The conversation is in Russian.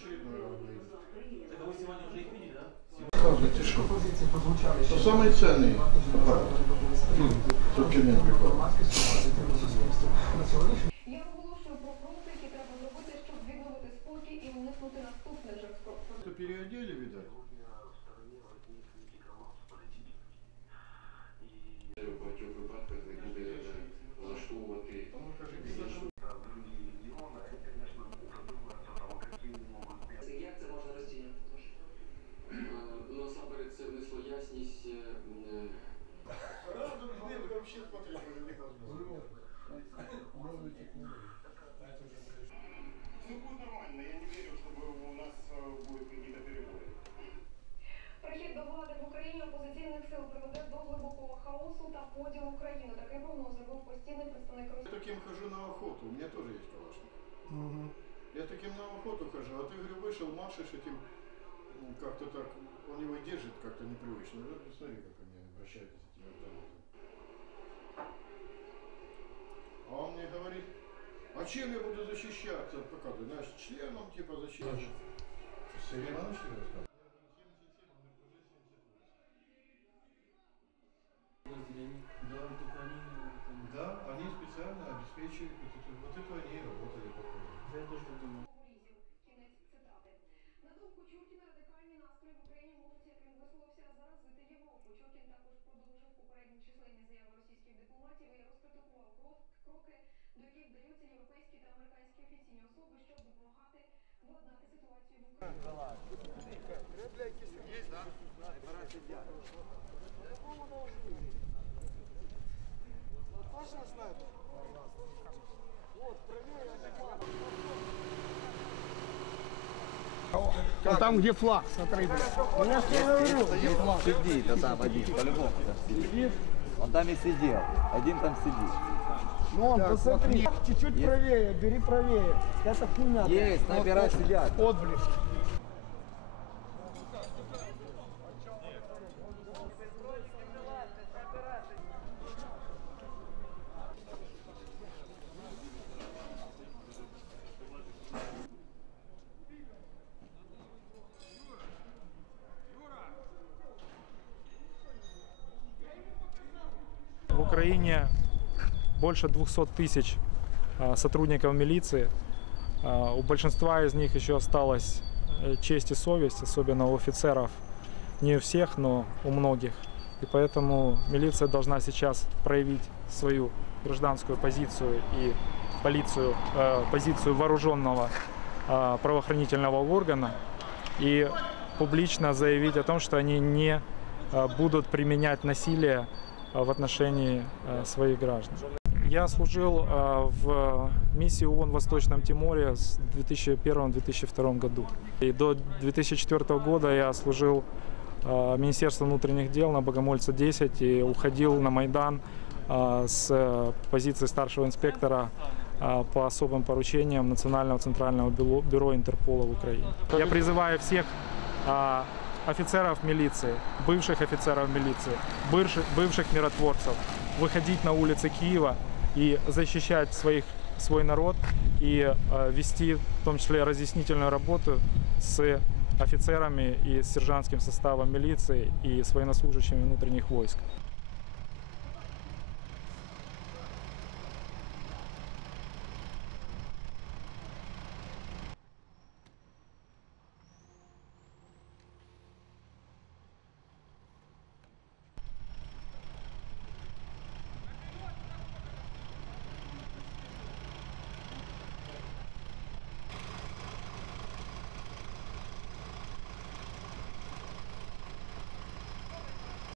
очередной раз выйдет. Так а вы сегодня уже их видели, да? Рассказывайте, что? Это самый ценный аппарат. Сукин прикол. Я оголошую про кроки, які треба зробити, щоб відновити спокій і уникнути наступних жорстоких Это переодели, видать? В багатьох випадках не буде опозиційних сил приведе до глибокого хаосу та поділу країни. Такий прогноз зробив постійний представник Я Росії. таким хожу на охоту, у меня тоже есть калашников. Я таким на охоту хожу, а ты, говорю, вышел, машешь этим, ну, как-то так, он его держит как-то непривычно. Вот посмотри, как они обращаются с этим автоматом. А он мне говорит, а чем я буду защищаться? Показывай, знаешь, членом типа защищаться. Сергей Иванович тебе рассказывал? Разделение. Да, только они там... Да, они специально обеспечивают, вот это, вот это они и работали, похоже. Я тоже так думаю. Порізів. Кінець цитати. На думку Чуркіна, радикальні настрої в Україні можуть, як він висловився, заразити Європу. Чуркін також продовжив попередні численні заяви російських дипломатів і розкритикував крок- кроки, до яких вдаються європейські та американські офіційні особи, щоб допомагати владнати ситуацію в Україні. А там, где флаг, смотри. Я же тебе говорю. Сидит, а там один, по-любому там сидит. Он там и сидел, один там сидит. Ну, он, посмотри. Чуть-чуть правее, бери правее. Это хуйня. Есть, Вот, сидят. Отблеск. Украине больше 200 тысяч а, сотрудников милиции. А, У большинства из них еще осталась э, честь и совесть, особенно у офицеров. Не у всех, но у многих. И поэтому милиция должна сейчас проявить свою гражданскую позицию и полицию, э, позицию вооруженного э, правоохранительного органа и публично заявить о том, что они не э, будут применять насилие в отношении э, своих граждан. Я служил э, в миссии ООН в Восточном Тиморе с 2001-2002 году. И до 2004 года я служил э, в Министерстве внутренних дел на Богомольца 10 и уходил на Майдан э, с э, позиции старшего инспектора э, по особым поручениям Национального центрального бюро, Интерпола в Украине. Я призываю всех офицеров милиции, бывших офицеров милиции, бывших, бывших миротворцев выходить на улицы Киева и защищать своих, свой народ и э, вести в том числе разъяснительную работу с офицерами и с сержантским составом милиции и с военнослужащими внутренних войск.